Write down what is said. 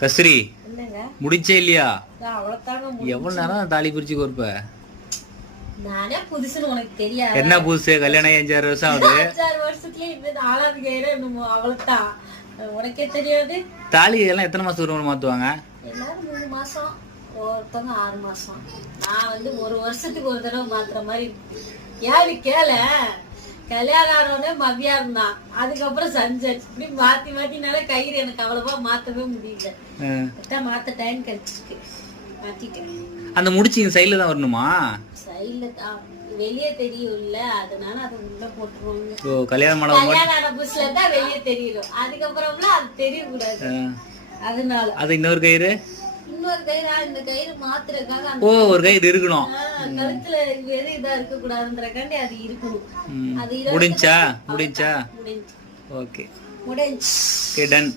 கஸ்ரி முடிச்சே இல்லையா? எவ்வளவு நேரம் தாலி பிரிச்சு கோர்ப்ப? நானே புதுசுன்னு உனக்கு தெரியாது. என்ன புதுசு? கல்யாணம் 5-6 வருஷம் ஆகுது. 5-6 வருஷத்துல இந்த 4வது கயிறு என்னமோ அவ்வளவுதான். உனக்கே தெரியாது. தாலி எல்லாம் எத்தனை மாசத்துக்கு ஒரு மாத்துவாங்க? எல்லாரும் 3 மாசம், ஒருத்தவங்க 6 மாசம். நான் வந்து 1 வருஷத்துக்கு ஒரு தடவை மாத்துற மாதிரி. யாரு கேள, கல்யாணம் ஆனோடனே மதியா இருந்தான், அதுக்கப்புறம் சஞ்சாச்சு. இப்படி மாத்தி மாத்தினால கயிறு எனக்கு அவ்வளவா மாத்தவே முடியல. மாத்த டைம் கிடைச்சிருக்கு, மாத்திட்டேன். அந்த முடிச்சு சைடுல தான் வரணுமா? சைடுல தான், வெளியே தெரியும்ல, அதனால அதை உள்ள போட்டுருவாங்க. ஓ, கல்யாணம் ஆன புதுசுல தான் வெளியே தெரியும், அதுக்கப்புறம்லாம் அது தெரியக்கூடாது. அதனால அது இன்னொரு கயிறு, இன்னொரு கயிறு, இந்த கயிறு மாத்துறதுக்காக. ஓ, ஒரு கயிறு இருக்கணும் கழுத்துல, வெறும் இதா இருக்க கூடாதுன்றக்காண்டி அது இருக்கணும். அது முடிஞ்சா? முடிஞ்சா? முடிஞ்சு. ஓகே, முடிஞ்சு. டன்.